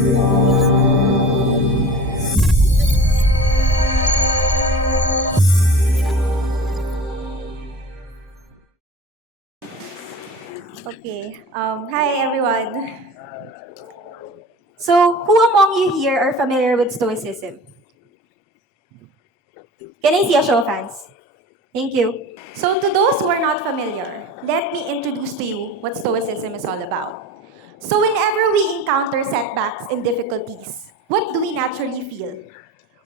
Okay. Hi, everyone. So, who among you here are familiar with Stoicism? Can I see a show of hands? Thank you. So, to those who are not familiar, let me introduce to you what Stoicism is all about. So, whenever we encounter setbacks and difficulties, what do we naturally feel?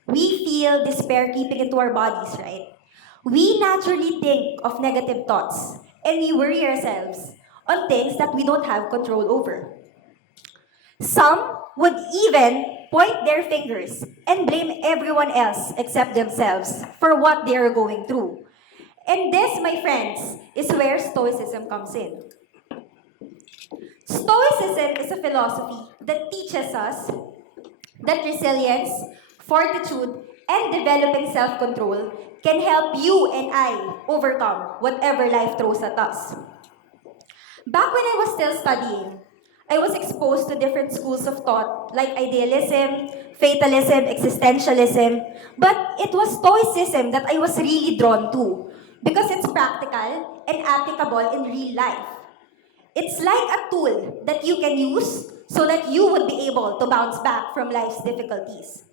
We feel despair creeping into our bodies, right? We naturally think of negative thoughts and we worry ourselves on things that we don't have control over. Some would even point their fingers and blame everyone else except themselves for what they are going through. And this, my friends, is where Stoicism comes in. Stoicism is a philosophy that teaches us that resilience, fortitude, and developing self control can help you and I overcome whatever life throws at us. Back when I was still studying, I was exposed to different schools of thought like idealism, fatalism, existentialism, but it was Stoicism that I was really drawn to because it's practical and applicable in real life. It's like a tool that you can use so that you would be able to bounce back from life's difficulties.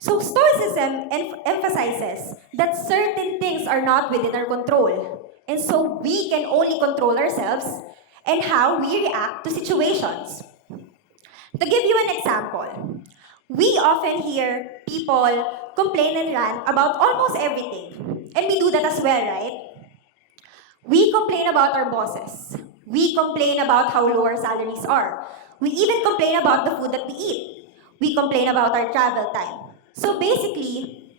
So, Stoicism emphasizes that certain things are not within our control. And so, we can only control ourselves and how we react to situations. To give you an example, we often hear people complain and rant about almost everything. And we do that as well, right? We complain about our bosses. We complain about how low our salaries are. We even complain about the food that we eat. We complain about our travel time. So basically,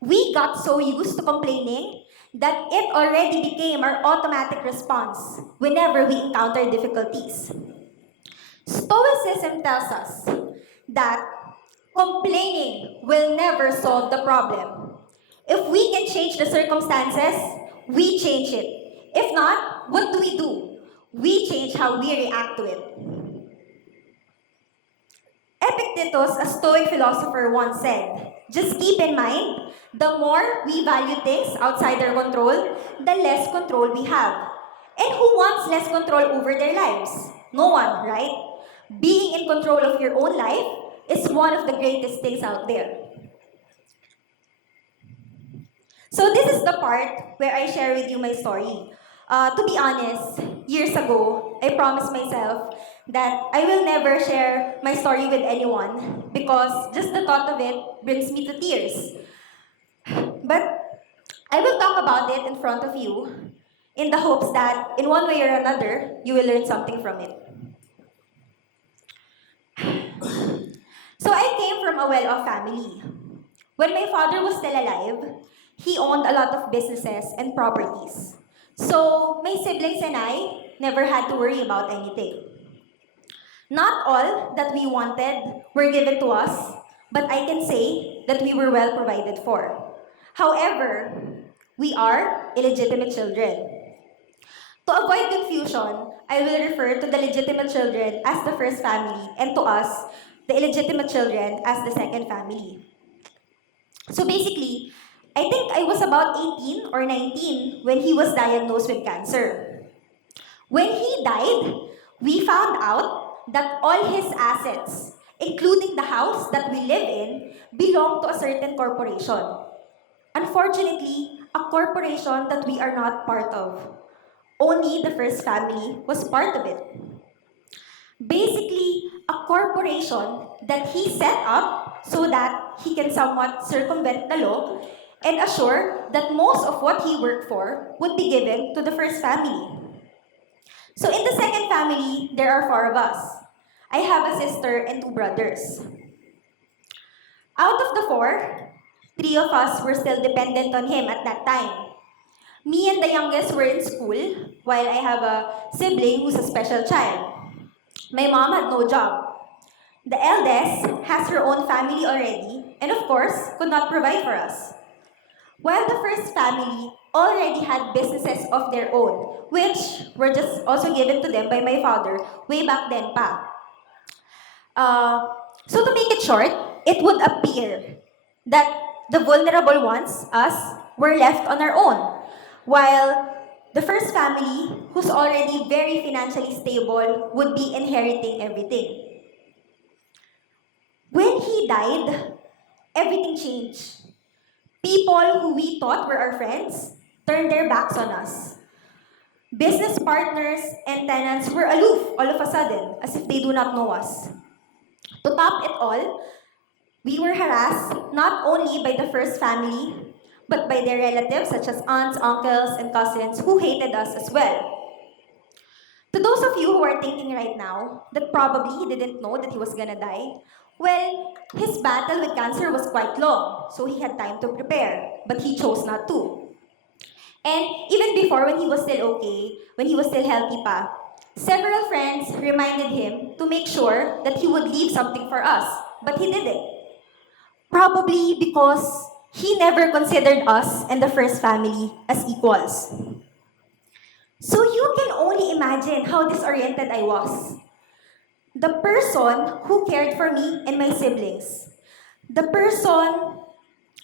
we got so used to complaining that it already became our automatic response whenever we encounter difficulties. Stoicism tells us that complaining will never solve the problem. If we can change the circumstances, we change it. If not, what do? We change how we react to it. Epictetus, a Stoic philosopher, once said, just keep in mind, the more we value things outside our control, the less control we have. And who wants less control over their lives? No one, right? Being in control of your own life is one of the greatest things out there. So this is the part where I share with you my story. To be honest, years ago, I promised myself that I will never share my story with anyone because just the thought of it brings me to tears. But I will talk about it in front of you in the hopes that in one way or another, you will learn something from it. So I came from a well-off family. When my father was still alive, he owned a lot of businesses and properties. So my siblings and I never had to worry about anything. Not all that we wanted were given to us, but I can say that we were well provided for. However, we are illegitimate children. To avoid confusion, I will refer to the legitimate children as the first family and to us, the illegitimate children, as the second family. So basically, I think I was about 18 or 19 when he was diagnosed with cancer. When he died, we found out that all his assets, including the house that we live in, belong to a certain corporation. Unfortunately, a corporation that we are not part of. Only the first family was part of it. Basically, a corporation that he set up so that he can somewhat circumvent the law and assure that most of what he worked for would be given to the first family. So in the second family, there are four of us. I have a sister and two brothers. Out of the four, three of us were still dependent on him at that time. Me and the youngest were in school, while I have a sibling who's a special child. My mom had no job. The eldest has her own family already, and of course, could not provide for us. While the first family already had businesses of their own, which were just also given to them by my father way back then pa. Uh, so to make it short, it would appear that the vulnerable ones, us, were left on our own, while the first family, who's already very financially stable, would be inheriting everything. When he died, everything changed. People who we thought were our friends turned their backs on us. Business partners and tenants were aloof all of a sudden, as if they do not know us. To top it all, we were harassed not only by the first family, but by their relatives such as aunts, uncles, and cousins who hated us as well. To those of you who are thinking right now that probably he didn't know that he was gonna die, well, his battle with cancer was quite long, so he had time to prepare, but he chose not to. And even before, when he was still okay, when he was still healthy pa, several friends reminded him to make sure that he would leave something for us, but he didn't. Probably because he never considered us and the first family as equals. So you can only imagine how disoriented I was. The person who cared for me and my siblings. The person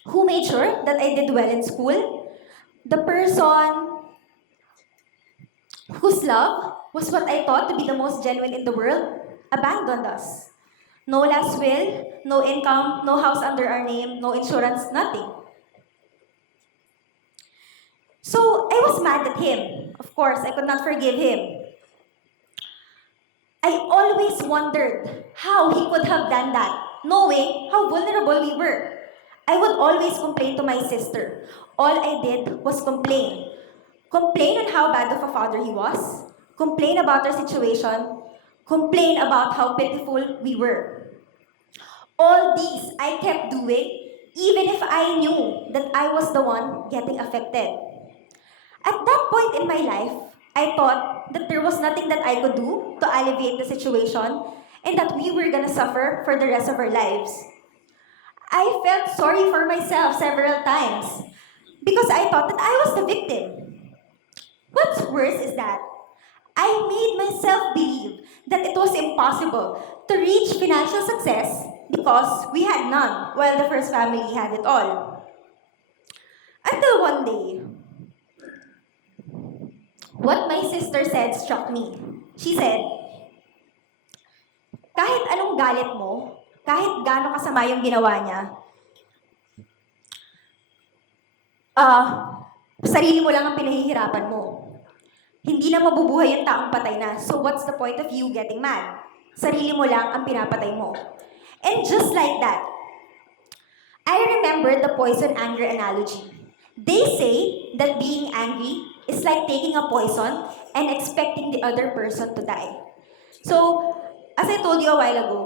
who made sure that I did well in school. The person whose love was what I thought to be the most genuine in the world abandoned us. No last will, no income, no house under our name, no insurance, nothing. So I was mad at him. Of course, I could not forgive him. I always wondered how he could have done that, knowing how vulnerable we were. I would always complain to my sister. All I did was complain. Complain on how bad of a father he was, complain about our situation, complain about how pitiful we were. All these I kept doing, even if I knew that I was the one getting affected. At that point in my life, I thought that there was nothing that I could do to alleviate the situation and that we were gonna suffer for the rest of our lives. I felt sorry for myself several times because I thought that I was the victim. What's worse is that I made myself believe that it was impossible to reach financial success because we had none while the first family had it all. Until one day, what my sister said struck me. She said, kahit anong galit mo, kahit gaano kasama yung ginawa niya, sarili mo lang ang pinahihirapan mo. Hindi na mabubuhay yung taong patay na. So what's the point of you getting mad? Sarili mo lang ang pinapatay mo. And just like that, I remember the poison anger analogy. They say that being angry is like taking a poison and expecting the other person to die. So, as I told you a while ago,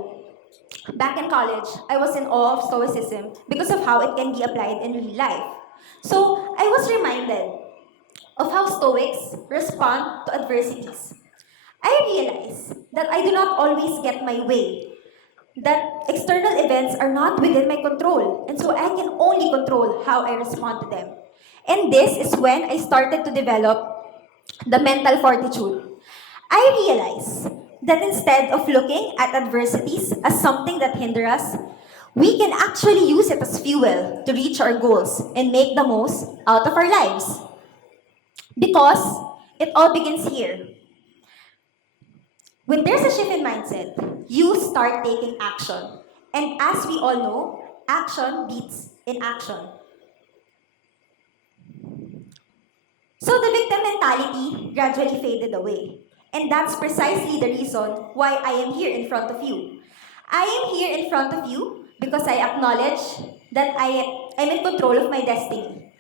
back in college, I was in awe of Stoicism because of how it can be applied in real life. So, I was reminded of how Stoics respond to adversities. I realize that I do not always get my way, that external events are not within my control, and so I can only control how I respond to them. And this is when I started to develop the mental fortitude. I realized that instead of looking at adversities as something that hinder us, we can actually use it as fuel to reach our goals and make the most out of our lives. Because it all begins here. When there's a shift in mindset, you start taking action. And as we all know, action beats inaction. So the victim mentality gradually faded away. And that's precisely the reason why I am here in front of you. I am here in front of you because I acknowledge that I'm in control of my destiny.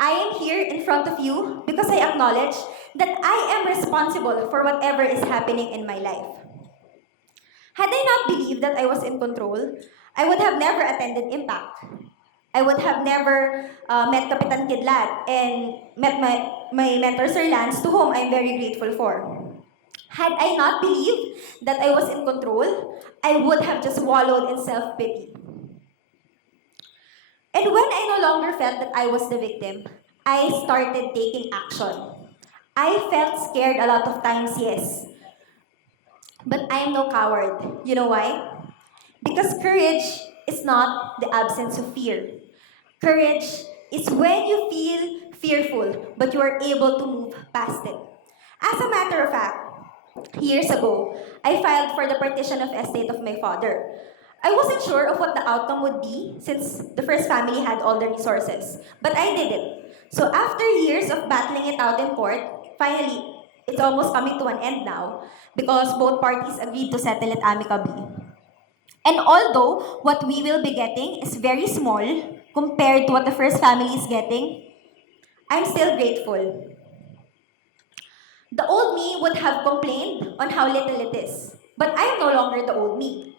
I am here in front of you because I acknowledge that I am responsible for whatever is happening in my life. Had I not believed that I was in control, I would have never attended Impact. I would have never met Kapitan Kidlat and met my mentor Sir Lance, to whom I'm very grateful for. Had I not believed that I was in control, I would have just wallowed in self-pity. And when I no longer felt that I was the victim, I started taking action. I felt scared a lot of times, yes. But I'm no coward. You know why? Because courage is not the absence of fear. Courage is when you feel fearful, but you are able to move past it. As a matter of fact, years ago, I filed for the partition of estate of my father. I wasn't sure of what the outcome would be since the first family had all the resources, but I did it. So after years of battling it out in court, finally, it's almost coming to an end now because both parties agreed to settle it amicably. And although what we will be getting is very small compared to what the first family is getting, I'm still grateful. The old me would have complained on how little it is, but I am no longer the old me.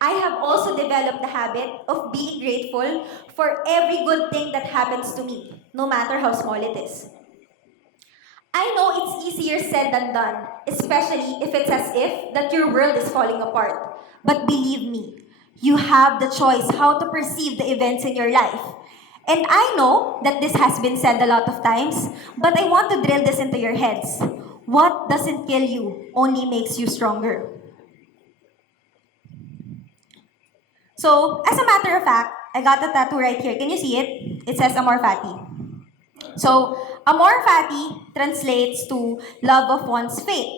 I have also developed the habit of being grateful for every good thing that happens to me, no matter how small it is. I know it's easier said than done, especially if it's as if that your world is falling apart. But believe me, you have the choice how to perceive the events in your life. And I know that this has been said a lot of times, but I want to drill this into your heads. What doesn't kill you only makes you stronger. So, as a matter of fact, I got a tattoo right here. Can you see it? It says Amor Fati. So, Amor Fati translates to love of one's faith.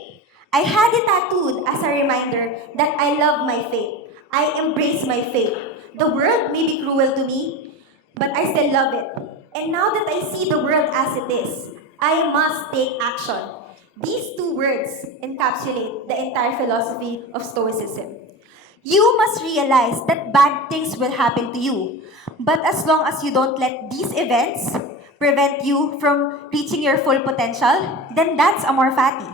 I had it tattooed as a reminder that I love my faith. I embrace my faith. The world may be cruel to me, but I still love it. And now that I see the world as it is, I must take action. These two words encapsulate the entire philosophy of Stoicism. You must realize that bad things will happen to you. But as long as you don't let these events prevent you from reaching your full potential, then that's amor fati.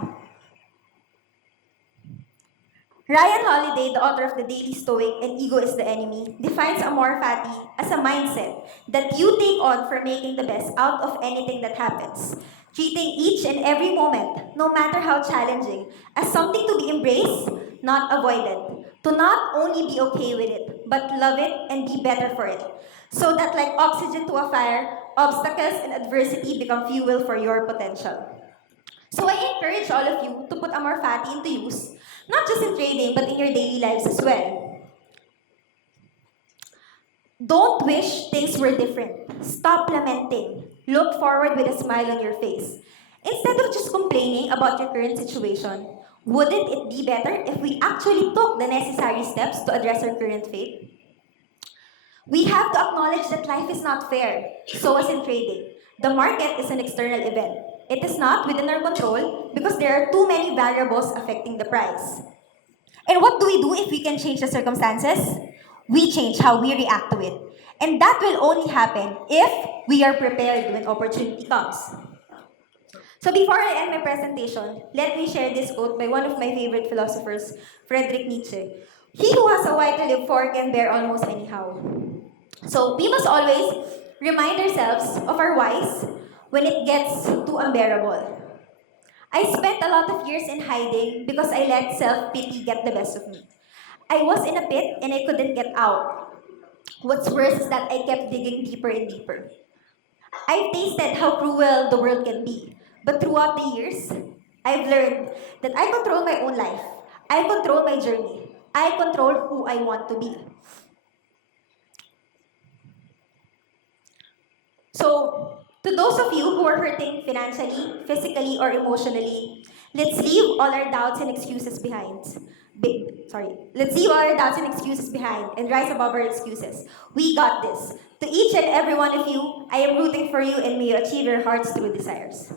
Ryan Holiday, the author of The Daily Stoic and Ego is the Enemy, defines amor fati as a mindset that you take on for making the best out of anything that happens, treating each and every moment, no matter how challenging, as something to be embraced, not avoided. To not only be okay with it, but love it and be better for it. So that like oxygen to a fire, obstacles and adversity become fuel for your potential. So I encourage all of you to put Amor Fati into use, not just in trading, but in your daily lives as well. Don't wish things were different. Stop lamenting. Look forward with a smile on your face. Instead of just complaining about your current situation, wouldn't it be better if we actually took the necessary steps to address our current fate? We have to acknowledge that life is not fair, so as in trading. The market is an external event. It is not within our control because there are too many variables affecting the price. And what do we do if we can change the circumstances? We change how we react to it. And that will only happen if we are prepared when opportunity comes. So before I end my presentation, let me share this quote by one of my favorite philosophers, Friedrich Nietzsche. He who has a why to live for can bear almost anyhow. So we must always remind ourselves of our whys when it gets too unbearable. I spent a lot of years in hiding because I let self-pity get the best of me. I was in a pit and I couldn't get out. What's worse is that I kept digging deeper and deeper. I've tasted how cruel the world can be. But throughout the years, I've learned that I control my own life. I control my journey. I control who I want to be. So, to those of you who are hurting financially, physically, or emotionally, let's leave all our doubts and excuses behind. Let's leave all our doubts and excuses behind and rise above our excuses. We got this. To each and every one of you, I am rooting for you and may you achieve your heart's true desires.